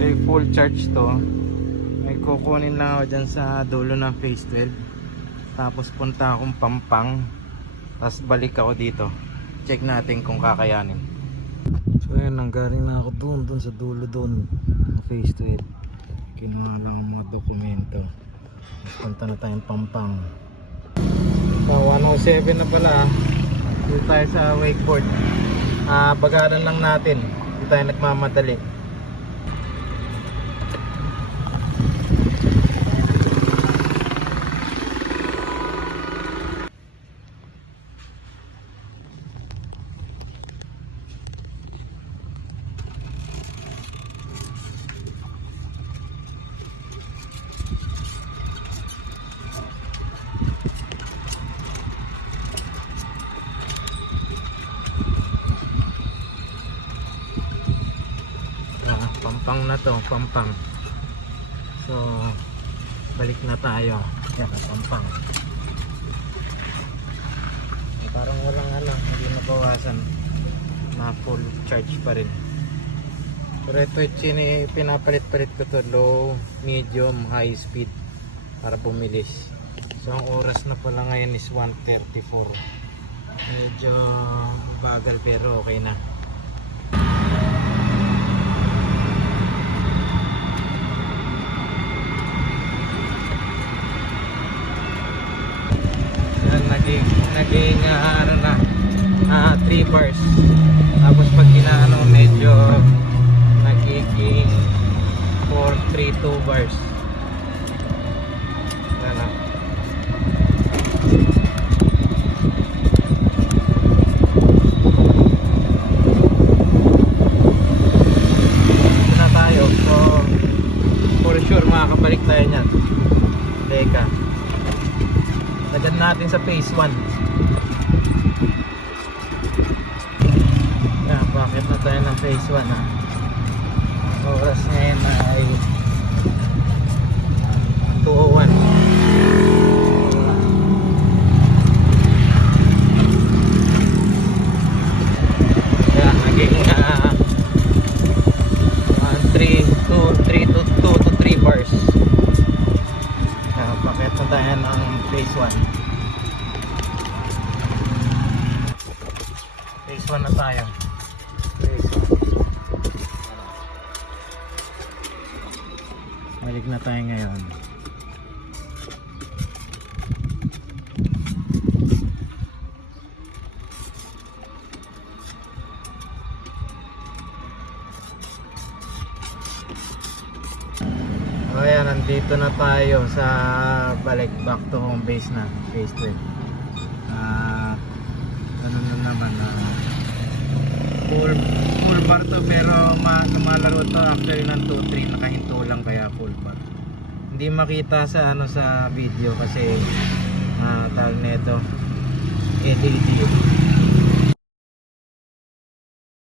Okay, full charge to. May kukunin lang ako dyan sa dulo ng phase 12. Tapos punta akong Pampang. Tapos balik ako dito. Check natin kung kakayanin. So ayun, nanggaling na ako dun sa dulo dun ng phase 12. Kinuha lang ang mga dokumento. Punta na tayong Pampang. So 107 na pala. Dito tayo sa wakeboard. Bagalan lang natin. Dito tayo nagmamadali. Pampang na to, Pampang. So balik na tayo. Yan, Pampang. Parang walang hindi nabawasan. Na full charge pa rin. Pero ito pinapalit-palit ko to, low, medium, high speed para bumilis. So ang oras na pala ngayon is 1:34. Medyo bagal pero okay na. Naging 3 bars. Tapos pag ginaano medyo nagiging 432 bars. Ano? Ito na tayo. So for sure makakabalik tayo niyan. Teka. Lagyan natin sa phase 1. Yan, bakit na tayo ng phase 1 ha? Oras ngayon ay 2:01. Yan, naging 2 to 3 bars. Yan, bakit na tayo ng phase 1. Phase 1 na tayo. Phase 1. Balik na tayo ngayon. So ayan, nandito na tayo sa balik, back to home base na, phase 12. Ano na naman, full bar to, pero lumalaro to actually ng 2-3, nakahinto lang kaya full bar. Hindi makita sa sa video kasi tawag nito LED.